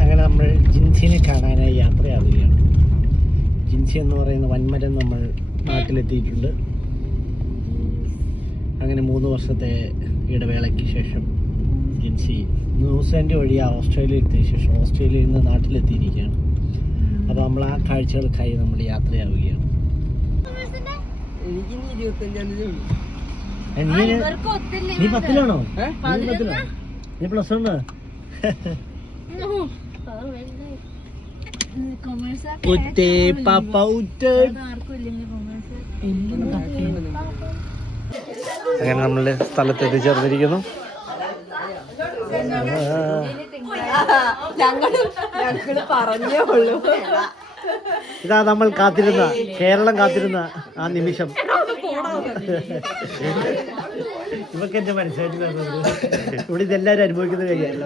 അങ്ങനെ നമ്മൾ ജിൻസിനെ കാണാനായി യാത്രയാവുകയാണ്. ജിൻസി എന്ന് പറയുന്ന വൻമരം നമ്മൾ നാട്ടിലെത്തിയിട്ടുണ്ട്. അങ്ങനെ 3 വർഷത്തെ ഇടവേളയ്ക്ക് ശേഷം ജിൻസി ന്യൂസിലാൻഡ് വഴി ഓസ്ട്രേലിയ എത്തിയ ശേഷം ഓസ്ട്രേലിയയിൽ നിന്ന് നാട്ടിലെത്തിയിരിക്കുകയാണ്. അപ്പോൾ നമ്മൾ ആ കാഴ്ചകൾക്കായി നമ്മൾ യാത്രയാവുകയാണ്. നീ 10ലാണോ? നീ +1? അങ്ങനെ നമ്മള് സ്ഥലത്ത് എത്തിച്ചേർന്നിരിക്കുന്നു. ഇതാ നമ്മൾ കാത്തിരുന്ന, കേരളം കാത്തിരുന്ന ആ നിമിഷം. ഇവക്ക് എന്റെ മനസ്സിലായിട്ട് ഇവിടെ ഇതെല്ലാരും അനുഭവിക്കുന്ന കാര്യമല്ല.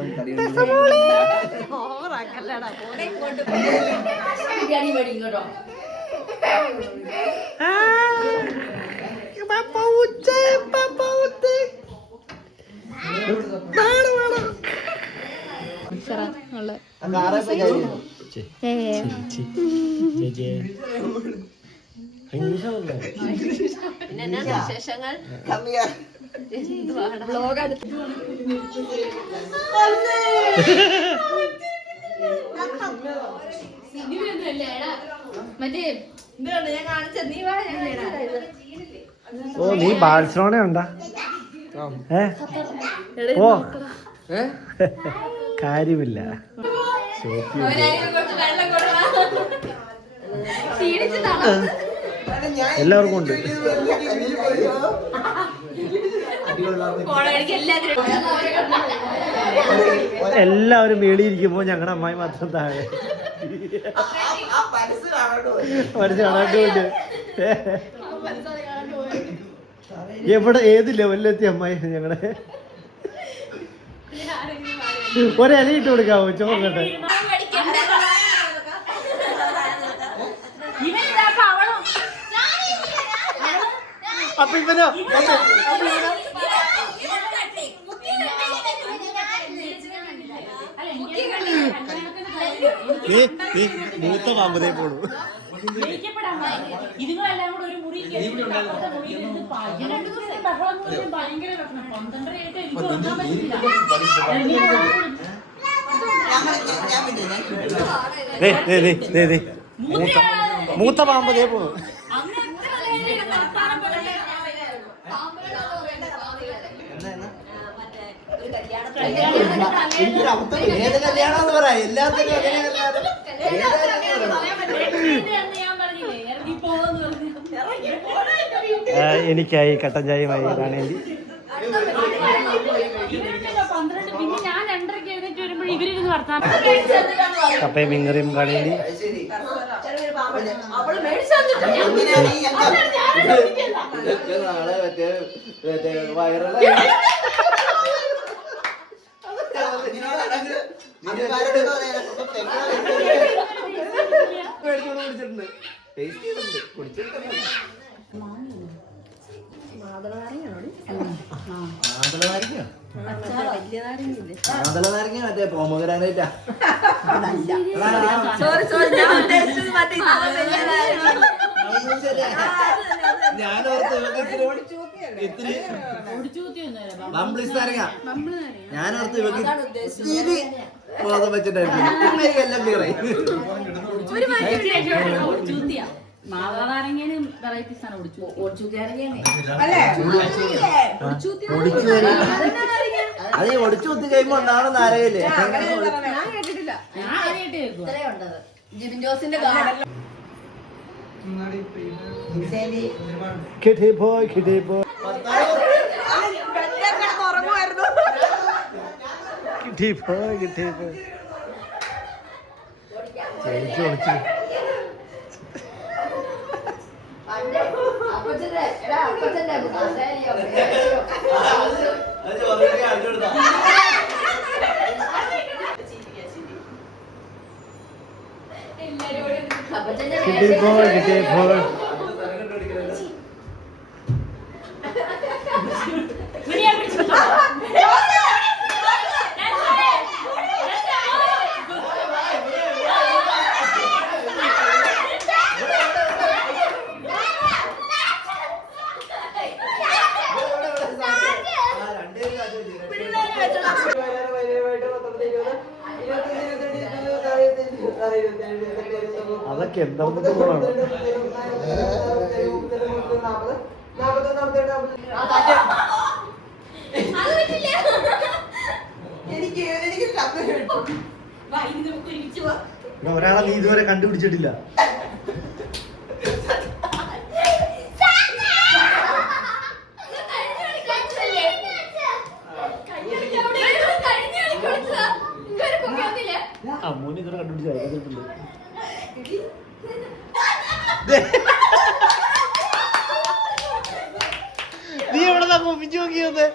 ഓ നീ ബാഴ്സലോണ ഉണ്ടാ? ഓ കാര്യമില്ല. എല്ലാവർക്കും ഉണ്ട്. എല്ലാവരും മേളിയിരിക്കുമ്പോ ഞങ്ങളുടെ അമ്മായി മാത്രം താഴെ. മനസ്സ് കാണാണ്ട് എവിടെ ഏത് ലെവലിലെത്തി അമ്മായി ഞങ്ങളുടെ. ഒരില ഇട്ട് കൊടുക്കാവോ ചോറിനട്ടെ? അപ്പൊ ഇവനോ മൂത്ത പാമ്പതേ പോണു. മൂത്ത പാമ്പതേ പോണു. ഏത് കല്യാണം പറ എല്ലാത്തിനും എനിക്കായി കട്ടൻ ചായയുമായി കാണേണ്ടി. കപ്പയും മീൻകറിയും കാണേണ്ടി. നാളെ മറ്റേ വൈറലായി മറ്റേ പോമഗ്രാനൈറ്റാ. ഞാനോർത്ത് ഞാനോർത്ത് ഇവക്ക് ബോധം വെച്ചിട്ടായിരുന്നു. എല്ലാം കീറായി. അത് ഒടിച്ചു കുത്തി കഴിയുമ്പോ ഉണ്ടാവണമെന്ന് അറിയില്ലേ? ജിബിൻ ജോസിന്റെ കിട്ടി പോയി അതൊക്കെ എന്താണെന്ന് പോകണം. ഒരാളെ നീ ഇതുവരെ കണ്ടുപിടിച്ചിട്ടില്ല. അമ്മൂന് ഇതുവരെ കണ്ടുപിടിച്ചില്ല. നീ എവിടെ ഒപ്പിച്ചു നോക്കിയത്?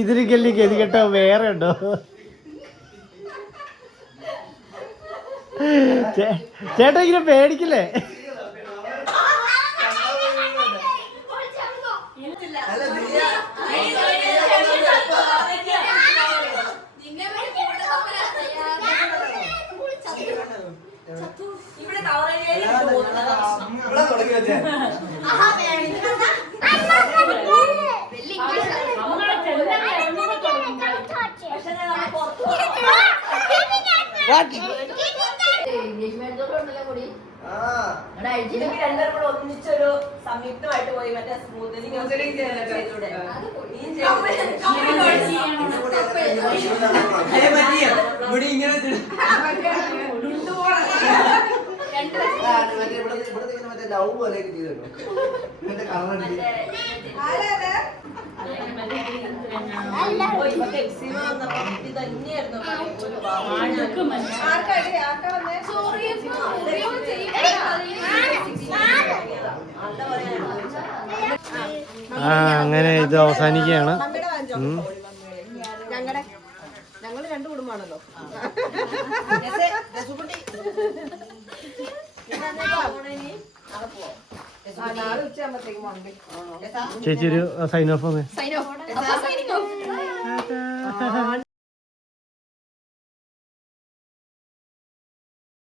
ഇതിന് കല്ലി ഗതി കേട്ടോ വേറെ ഉണ്ടോ? ചേട്ടാ ഇങ്ങനെ പേടിക്കില്ലേ? ഒന്നിച്ചൊരു സംയുക്തമായിട്ട് പോയി മറ്റേ സ്മൂത്തനിങ് ചെയ്തൂടെ? ലവ് പോലെ ചെയ്തോ അങ്ങനെ ഇത് അവസാനിക്കുകയാണ്. ഞങ്ങള് രണ്ടു കുടുംബമാണല്ലോ. ചേച്ചി ഒരു സൈൻ ഓഫ്.